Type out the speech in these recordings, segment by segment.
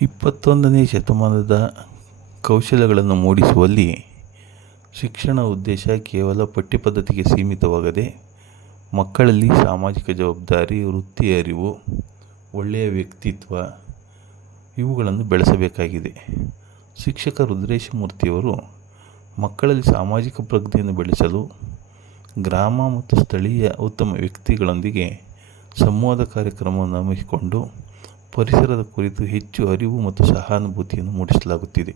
ಇಪ್ಪತ್ತೊಂದನೇ ಶತಮಾನದ ಕೌಶಲ್ಯಗಳನ್ನು ಮೂಡಿಸುವಲ್ಲಿ ಶಿಕ್ಷಣ ಉದ್ದೇಶ ಕೇವಲ ಪಠ್ಯಪದ್ಧತಿಗೆ ಸೀಮಿತವಾಗದೆ ಮಕ್ಕಳಲ್ಲಿ ಸಾಮಾಜಿಕ ಜವಾಬ್ದಾರಿ, ವೃತ್ತಿ ಅರಿವು, ಒಳ್ಳೆಯ ವ್ಯಕ್ತಿತ್ವ ಇವುಗಳನ್ನು ಬೆಳೆಸಬೇಕಾಗಿದೆ. ಶಿಕ್ಷಕ ರುದ್ರೇಶಮೂರ್ತಿಯವರು ಮಕ್ಕಳಲ್ಲಿ ಸಾಮಾಜಿಕ ಪ್ರಜ್ಞೆಯನ್ನು ಬೆಳೆಸಲು ಗ್ರಾಮ ಮತ್ತು ಸ್ಥಳೀಯ ಉತ್ತಮ ವ್ಯಕ್ತಿಗಳೊಂದಿಗೆ ಸಂವಾದ ಕಾರ್ಯಕ್ರಮವನ್ನು ಹಮ್ಮಿಕೊಂಡು ಪರಿಸರದ ಕುರಿತು ಹೆಚ್ಚು ಅರಿವು ಮತ್ತು ಸಹಾನುಭೂತಿಯನ್ನು ಮೂಡಿಸಲಾಗುತ್ತಿದೆ.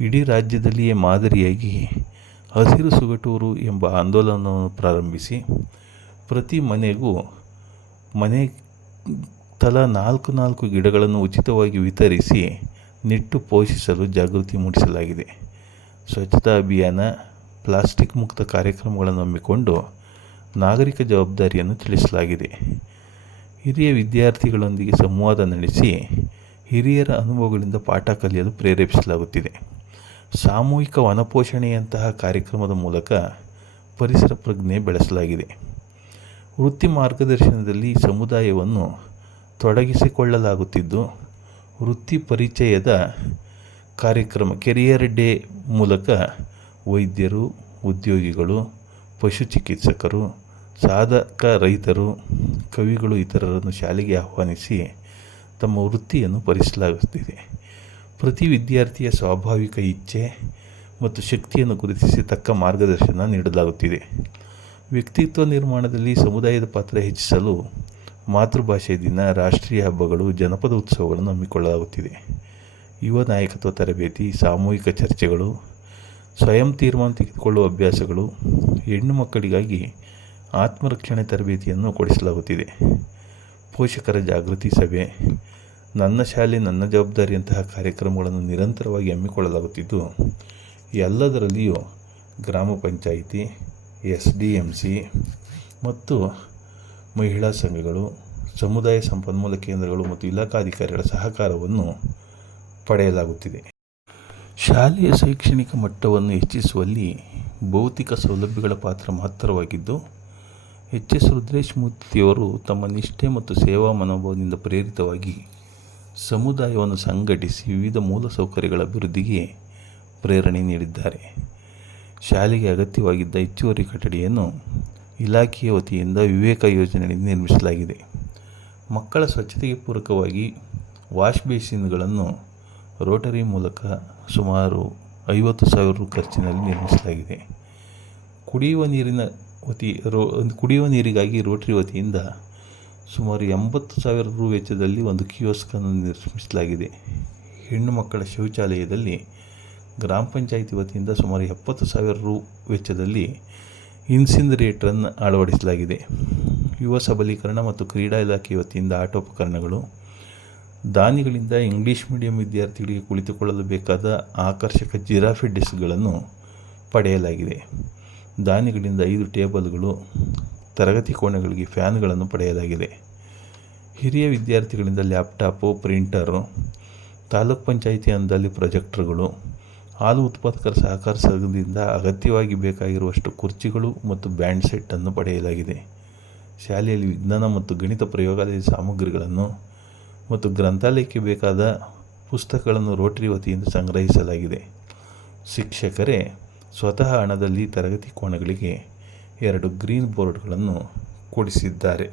ಇಡೀ ರಾಜ್ಯದಲ್ಲಿಯೇ ಮಾದರಿಯಾಗಿ ಹಸಿರು ಸುಗಟೂರು ಎಂಬ ಆಂದೋಲನವನ್ನು ಪ್ರಾರಂಭಿಸಿ, ಪ್ರತಿ ಮನೆಗೂ ಮನೆ ತಲಾ ನಾಲ್ಕು ನಾಲ್ಕು ಗಿಡಗಳನ್ನು ಉಚಿತವಾಗಿ ವಿತರಿಸಿ ನೆಟ್ಟು ಪೋಷಿಸಲು ಜಾಗೃತಿ ಮೂಡಿಸಲಾಗಿದೆ. ಸ್ವಚ್ಛತಾ ಅಭಿಯಾನ, ಪ್ಲಾಸ್ಟಿಕ್ ಮುಕ್ತ ಕಾರ್ಯಕ್ರಮಗಳನ್ನು ಹಮ್ಮಿಕೊಂಡು ನಾಗರಿಕ ಜವಾಬ್ದಾರಿಯನ್ನು ತಿಳಿಸಲಾಗಿದೆ. ಹಿರಿಯ ವಿದ್ಯಾರ್ಥಿಗಳೊಂದಿಗೆ ಸಂವಾದ ನಡೆಸಿ ಹಿರಿಯರ ಅನುಭವಗಳಿಂದ ಪಾಠ ಕಲಿಯಲು ಪ್ರೇರೇಪಿಸಲಾಗುತ್ತಿದೆ. ಸಾಮೂಹಿಕ ವನಪೋಷಣೆಯಂತಹ ಕಾರ್ಯಕ್ರಮದ ಮೂಲಕ ಪರಿಸರ ಪ್ರಜ್ಞೆ ಬೆಳೆಸಲಾಗಿದೆ. ವೃತ್ತಿ ಮಾರ್ಗದರ್ಶನದಲ್ಲಿ ಸಮುದಾಯವನ್ನು ತೊಡಗಿಸಿಕೊಳ್ಳಲಾಗುತ್ತಿದ್ದು, ವೃತ್ತಿ ಪರಿಚಯದ ಕಾರ್ಯಕ್ರಮ ಕೆರಿಯರ್ ಡೇ ಮೂಲಕ ವೈದ್ಯರು, ಉದ್ಯೋಗಿಗಳು ಪಶು ಚಿಕಿತ್ಸಕರು ಸಾಧಕ ರೈತರು ಕವಿಗಳು ಇತರರನ್ನು ಶಾಲೆಗೆ ಆಹ್ವಾನಿಸಿ ತಮ್ಮ ವೃತ್ತಿಯನ್ನು ಪರಿಸಲಾಗುತ್ತಿದೆ. ಪ್ರತಿ ವಿದ್ಯಾರ್ಥಿಯ ಸ್ವಾಭಾವಿಕ ಇಚ್ಛೆ ಮತ್ತು ಶಕ್ತಿಯನ್ನು ಗುರುತಿಸಿ ತಕ್ಕ ಮಾರ್ಗದರ್ಶನ ನೀಡಲಾಗುತ್ತಿದೆ. ವ್ಯಕ್ತಿತ್ವ ನಿರ್ಮಾಣದಲ್ಲಿ ಸಮುದಾಯದ ಪಾತ್ರ ಹೆಚ್ಚಿಸಲು ಮಾತೃಭಾಷೆ ದಿನ, ರಾಷ್ಟ್ರೀಯ ಹಬ್ಬಗಳು, ಜನಪದ ಉತ್ಸವಗಳನ್ನು ಹಮ್ಮಿಕೊಳ್ಳಲಾಗುತ್ತಿದೆ. ಯುವ ನಾಯಕತ್ವ ತರಬೇತಿ, ಸಾಮೂಹಿಕ ಚರ್ಚೆಗಳು, ಸ್ವಯಂ ತೀರ್ಮಾನ ತೆಗೆದುಕೊಳ್ಳುವ ಅಭ್ಯಾಸಗಳು, ಹೆಣ್ಣು ಮಕ್ಕಳಿಗಾಗಿ ಆತ್ಮರಕ್ಷಣೆ ತರಬೇತಿಯನ್ನು ಕೊಡಿಸಲಾಗುತ್ತಿದೆ. ಪೋಷಕರ ಜಾಗೃತಿ ಸಭೆ. ನನ್ನ ಶಾಲೆ, ನನ್ನ ಜವಾಬ್ದಾರಿಯಂತಹ ಕಾರ್ಯಕ್ರಮಗಳನ್ನು ನಿರಂತರವಾಗಿ ಹಮ್ಮಿಕೊಳ್ಳಲಾಗುತ್ತಿದ್ದು, ಎಲ್ಲದರಲ್ಲಿಯೂ ಗ್ರಾಮ panchayat S D M C ಮತ್ತು ಮಹಿಳಾ ಸಂಘಗಳು, ಸಮುದಾಯ ಸಂಪನ್ಮೂಲ ಕೇಂದ್ರಗಳು ಮತ್ತು ಇಲಾಖಾಧಿಕಾರಿಗಳ ಸಹಕಾರವನ್ನು ಪಡೆಯಲಾಗುತ್ತಿದೆ. ಶಾಲೆಯ ಶೈಕ್ಷಣಿಕ ಮಟ್ಟವನ್ನು ಹೆಚ್ಚಿಸುವಲ್ಲಿ ಭೌತಿಕ ಸೌಲಭ್ಯಗಳ ಪಾತ್ರ ಮಹತ್ತರವಾಗಿದ್ದು ಎಚ್ ಎಸ್ ರುದ್ರೇಶ್ ಮೂರ್ತಿಯವರು ತಮ್ಮ ನಿಷ್ಠೆ ಮತ್ತು ಸೇವಾ ಮನೋಭಾವದಿಂದ ಪ್ರೇರಿತವಾಗಿ ಸಮುದಾಯವನ್ನು ಸಂಘಟಿಸಿ ವಿವಿಧ ಮೂಲಸೌಕರ್ಯಗಳ ಅಭಿವೃದ್ಧಿಗೆ ಪ್ರೇರಣೆ ನೀಡಿದ್ದಾರೆ. ಶಾಲೆಗೆ ಅಗತ್ಯವಾಗಿದ್ದ ಹೆಚ್ಚುವರಿ ಕಟ್ಟಡಿಯನ್ನು ಇಲಾಖೆಯ ವತಿಯಿಂದ ವಿವೇಕ ಯೋಜನೆಯಲ್ಲಿ ನಿರ್ಮಿಸಲಾಗಿದೆ. ಮಕ್ಕಳ ಸ್ವಚ್ಛತೆಗೆ ಪೂರಕವಾಗಿ ವಾಶ್ ಬೇಸಿನ್ಗಳನ್ನು ರೋಟರಿ ಮೂಲಕ ಸುಮಾರು ಐವತ್ತು ಸಾವಿರ ಖರ್ಚಿನಲ್ಲಿ ನಿರ್ಮಿಸಲಾಗಿದೆ. ಕುಡಿಯುವ ನೀರಿನ ವತಿ ರೋ, ಕುಡಿಯುವ ನೀರಿಗಾಗಿ ರೋಟರಿ ವತಿಯಿಂದ ಸುಮಾರು ಎಂಬತ್ತು ಸಾವಿರ ರು ವೆಚ್ಚದಲ್ಲಿ ಒಂದು ಕಿಯೋಸ್ಕನ್ನು ನಿರ್ಮಿಸಲಾಗಿದೆ. ಹೆಣ್ಣು ಮಕ್ಕಳ ಶೌಚಾಲಯದಲ್ಲಿ ಗ್ರಾಮ ಪಂಚಾಯಿತಿ ವತಿಯಿಂದ ಸುಮಾರು ಎಪ್ಪತ್ತು ಸಾವಿರ ರು ವೆಚ್ಚದಲ್ಲಿ ಇನ್ಸಿನ್ರೇಟರನ್ನು ಅಳವಡಿಸಲಾಗಿದೆ. ಯುವ ಸಬಲೀಕರಣ ಮತ್ತು ಕ್ರೀಡಾ ಇಲಾಖೆ ವತಿಯಿಂದ ಆಟೋಪಕರಣಗಳು ದಾನಿಗಳಿಂದ ಇಂಗ್ಲೀಷ್ ಮೀಡಿಯಂ ವಿದ್ಯಾರ್ಥಿಗಳಿಗೆ ಕುಳಿತುಕೊಳ್ಳಲು ಬೇಕಾದ ಆಕರ್ಷಕ ಜಿರಾಫೆ ಡಿಸ್ಕ್ಗಳನ್ನು ಪಡೆಯಲಾಗಿದೆ. ದಾನಿಗಳಿಂದ ಐದು ಟೇಬಲ್ಗಳು, ತರಗತಿ ಕೋಣೆಗಳಿಗೆ ಫ್ಯಾನ್ಗಳನ್ನು ಪಡೆಯಲಾಗಿದೆ. ಹಿರಿಯ ವಿದ್ಯಾರ್ಥಿಗಳಿಂದ ಲ್ಯಾಪ್ಟಾಪು, ಪ್ರಿಂಟರು, ತಾಲೂಕ್ ಪಂಚಾಯಿತಿ ಹಂತದಲ್ಲಿ ಪ್ರೊಜೆಕ್ಟರ್ಗಳು, ಹಾಲು ಉತ್ಪಾದಕರ ಸಹಕಾರ ಸಂಘದಿಂದ ಅಗತ್ಯವಾಗಿ ಬೇಕಾಗಿರುವಷ್ಟು ಕುರ್ಚಿಗಳು ಮತ್ತು ಬ್ಯಾಂಡ್ ಸೆಟ್ಟನ್ನು ಪಡೆಯಲಾಗಿದೆ. ಶಾಲೆಯಲ್ಲಿ ವಿಜ್ಞಾನ ಮತ್ತು ಗಣಿತ ಪ್ರಯೋಗಾಲಯದ ಸಾಮಗ್ರಿಗಳನ್ನು ಮತ್ತು ಗ್ರಂಥಾಲಯಕ್ಕೆ ಬೇಕಾದ ಪುಸ್ತಕಗಳನ್ನು ರೋಟರಿ ವತಿಯಿಂದ ಸಂಗ್ರಹಿಸಲಾಗಿದೆ. ಶಿಕ್ಷಕರೇ ಸ್ವತಃ ಹಣದಲ್ಲಿ ತರಗತಿ ಕೋಣಗಳಿಗೆ ಎರಡು ಗ್ರೀನ್ ಬೋರ್ಡ್ಗಳನ್ನು ಕೊಡಿಸಿದ್ದಾರೆ.